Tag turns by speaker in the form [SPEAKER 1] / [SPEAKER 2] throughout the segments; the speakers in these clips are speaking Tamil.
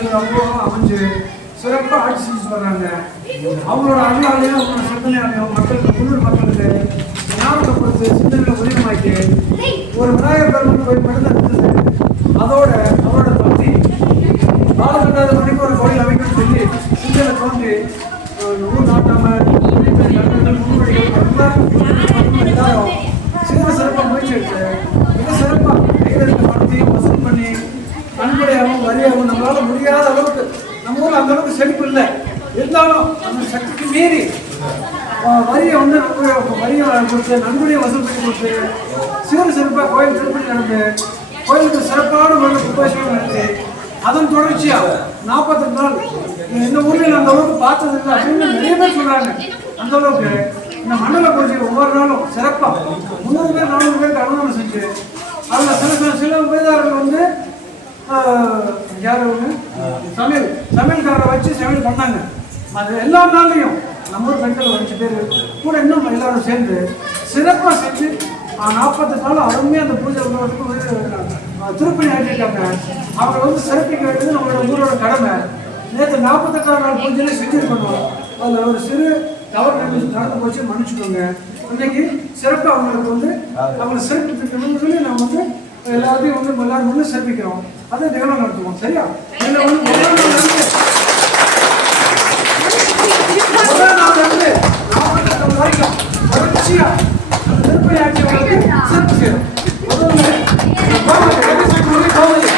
[SPEAKER 1] மக்கள் ரொம்ப அமைஞ்சு சிறப்பாக ஆட்சி செஞ்சு வர்றாங்க. அவங்களோட அருளாலையும் அவங்களோட சிந்தனையாலையும் மக்களுக்கு உள்ளூர் மக்களுக்கு ஞாபகத்தை கொடுத்து சிந்தனைகளை உதயமாக்கி ஒரு விநாயகர் பெருமாள் கோயில் மட்டும்தான் அதோட அவரோட பக்தி. பாலகண்டாத மணிக்கு ஒரு கோயில் அமைக்கணும்னு சொல்லி சிந்தனை தோன்றி அஹ், ஊர் நாட்டாம சின்ன சிறப்பாக முயற்சி எடுத்து மிக சிறப்பாக வசூல் பண்ணி அன்புடையாகவும் வரியாகவும் நம்மளால முடியாத அளவுக்கு நம்ம ஊர்ல அந்த அளவுக்கு செழிப்பு இல்லை. இருந்தாலும் அந்த சக்திக்கு மீறி வரியை வந்து நம்ம வரியை கொடுத்து நன்கொடையை வசூல் பண்ணி கொடுத்து சிறு சிறப்பாக கோயில் திருப்பணி நடந்து கோயிலுக்கு சிறப்பான முறையில் கும்பாபிஷேகம் நடந்து அதன் தொடர்ச்சியா நாற்பத்தெட்டு நாள் இந்த ஊரில் அந்த அளவுக்கு பார்த்தது இல்லை அப்படின்னு நிறைய பேர் சொல்றாங்க. அந்த அளவுக்கு இந்த மண்ணில் குறிச்சி ஒவ்வொரு நாளும் சிறப்பாக முந்நூறு பேர் நானூறு பேருக்கு அனுதானம் செஞ்சு அதில் சில சில சில உபயதாரர்கள் வந்து யாரு ஒன்று சமையல் சமையல்காரரை வச்சு சமையல் பண்ணாங்க. அது எல்லா நாள்லையும் நம்ம ஊர் பெண்கள் அஞ்சு பேர் கூட இன்னும் எல்லாரும் சேர்ந்து சிறப்பாக செஞ்சு நாற்பத்தி நாள் அருமையாக அந்த பூஜை வந்து திருப்பணி ஆட்டிருக்காங்க அவங்களை வந்து சிறப்பிக்க வேண்டியது நம்மளோட ஊரோட கடமை. நேற்று நாற்பத்தெட்டாம் நாள் பூஜையில செஞ்சிருக்கணும் அதில் ஒரு சிறு தவறு நடந்து போச்சு மன்னிச்சுக்கோங்க. இன்னைக்கு சிறப்பாக அவங்களுக்கு வந்து அவங்களை சிறப்பிக்கணும்னு சொல்லி நம்ம வந்து எல்லாத்தையும் வந்து எல்லாரும் வந்து சிறப்பிக்கிறோம் அதை தினம் நடத்துவோம். சரியா? இதில் வந்து முதல் நாள் முதல் நாள் நாற்பத்தெட்டு வரைக்கும் சிறப்பு செய்யணும். முதல்ல கோவில்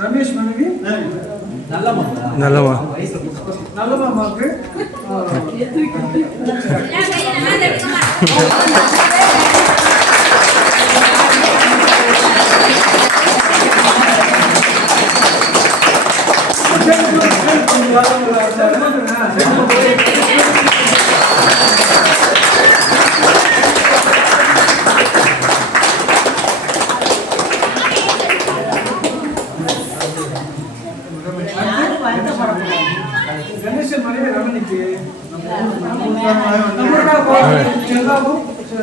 [SPEAKER 1] ரமேஷ் மனைவி
[SPEAKER 2] நல்லவா
[SPEAKER 1] நல்லமாமாவுக்கு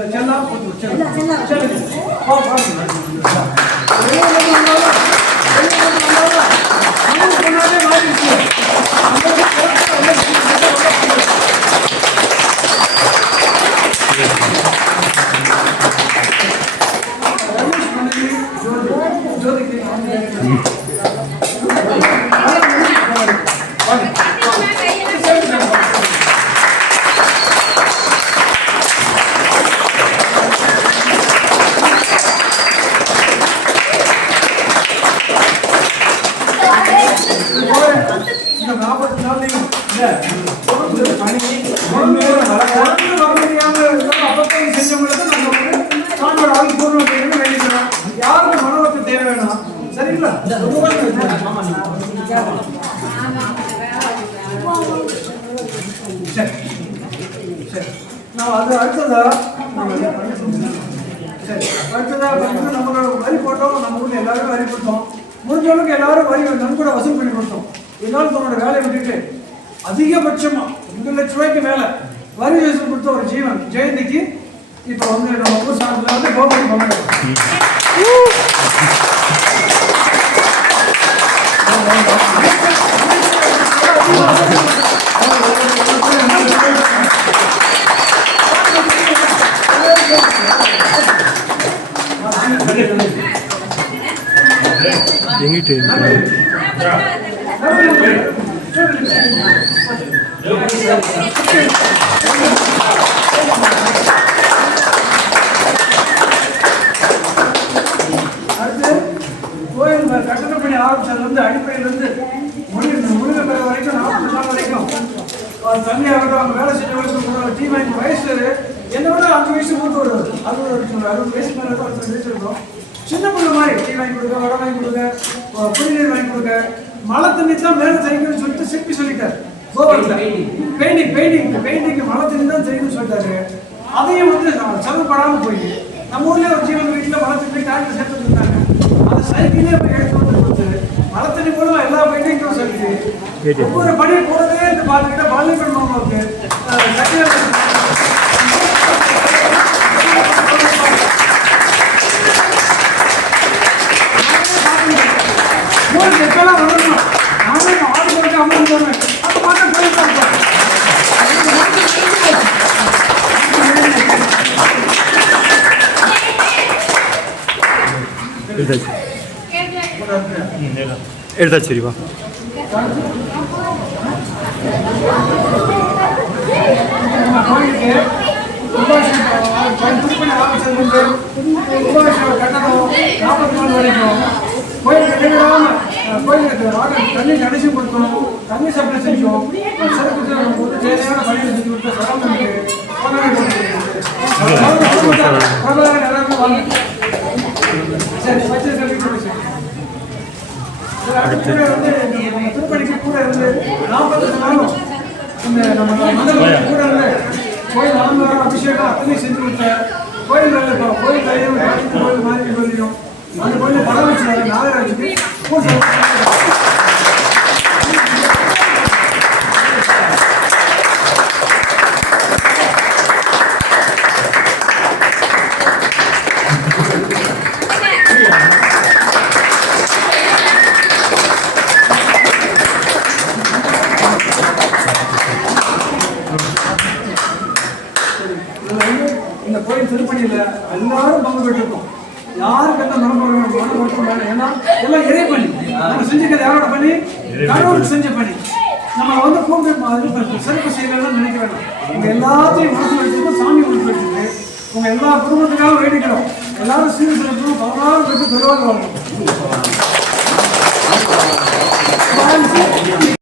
[SPEAKER 1] ಚೆನ್ನ ಚೆನ್ನ ಚೆನ್ನ Thank you. நான் அது அடுத்ததா சரி அடுத்ததா வந்து நம்மளோட வரி போட்டோம் நம்ம ஊர்ல எல்லாரும் வரி கொடுத்தோம் முடிஞ்ச அளவுக்கு எல்லாரும் வரி நன்கூட வசூல் பண்ணி கொடுத்தோம் இதனால தன்னோட வேலையை விட்டுட்டு அதிகபட்சமா ரெண்டு லட்ச ரூபாய்க்கு மேல வரி வசூல் கொடுத்த ஒரு ஜீவன் ஜெயந்திக்கு இப்போ வந்து நம்ம ஊர் சார்பில் வந்து கோபுரம் பண்ணுறோம்
[SPEAKER 2] எங்கிட்டு
[SPEAKER 1] கோயில் ம- ஆரம்பிச்சதுலேருந்து அடிப்படையிலேருந்து முடிவு பெற வரைக்கும் நாற்பது நாள் வரைக்கும் அவர் அவங்க வேலை செஞ்சவங்களுக்கு டீம் வயசு என்ன விட அஞ்சு வயசு மூத்த அறுபது வருஷம் அறுபது வயசு மேலே தான் வயசு இருக்கும் சின்ன பிள்ளை மாதிரி டீ வாங்கி கொடுக்க வடை வாங்கி கொடுக்க அஹ் குடிநீர் வாங்கி கொடுக்க மழை தண்ணி தான் மேலே தெரிக்கணும்னு சொல்லிட்டு சிற்பி சொல்லிட்டார். கோவத்தில் பெயிண்டிங். பெயிண்டிங் பெயிண்டிங் மழை தண்ணி தான் தெரியும்னு சொல்லிட்டாரு. அதையும் வந்து செலவுப்படாமல் போய் நம்ம ஊர்ல ஒரு ஜீவன் வீட்டில் மழை தண்ணி டேங்க்ல சேர்த்து இருந்தாங்க. அந்த சைக்கிளே போய் எடுத்து வந்து மழை தண்ணி கூட எல்லா பெயிண்டிங்கும் சொல்லிட்டு ஒவ்வொரு பணி கூடவே இருந்து பார்த்துக்கிட்டா பாலியப்பன் மாமாவுக்கு அஹ், கட்டிடாம கோயிலுக்கு ஆக தண்ணி கடைசி கொடுத்தோம் தண்ணி சப்ளை செஞ்சோம் சிறப்பு தேவையான பணிகள் செஞ்சு கொடுத்த சடங்குக்கு பிரபலம் எல்லாருமே வாங்க சரி வச்சு சொல்லி அடுத்து வந்து நம்ம திருப்பணிக்கு கூட இருந்து நாற்பத்தஞ்சு நாளும் இந்த நம்ம மண்டலம் கூட இருந்து கோயில் ஆலமரம் அபிஷேகம் அத்தனை செஞ்சு கொடுத்த கோயில் கோயில் தலையும் கோயில் மாதிரி கோயிலையும் அந்த கோயில் படம் வச்சு நாகராஜுக்கு. திருப்பணியில் எல்லாரும் பங்கு பெற்றிருக்கோம். யாருக்கு எந்த மனப்பொருள் மனப்பொருத்தம் வேணும் ஏன்னா எல்லாம் இறை பணி. நம்ம செஞ்சுக்கிறது யாரோட பணி? கடவுளுக்கு செஞ்ச பணி. நம்ம வந்து கூப்பிட்டு சிறப்பு செய்யலாம் நினைக்க வேண்டாம் உங்க எல்லாத்தையும் மனசு வச்சுட்டு சாமி மனசு வச்சுட்டு உங்க எல்லா குடும்பத்துக்காக வேண்டிக்கிறோம். எல்லாரும் சீர் சிறப்பும் பதினாறு பேருக்கு பெருவாக வரணும்